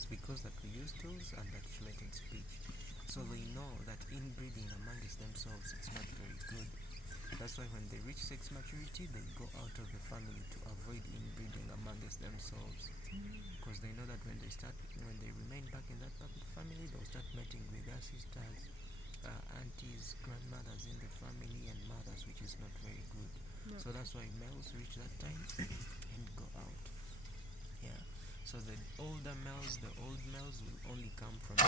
times, because that we use tools and articulated speech, so they know that inbreeding amongst themselves it's not very good. That's why when they reach sex maturity, they go out of the family to avoid inbreeding amongst themselves, because they know that when they remain back in that family, they'll start mating with their sisters, aunties, grandmothers in the family, and mothers, which is not very good. Yep. So that's why males reach that time and go out. Yeah. So the old males will only come from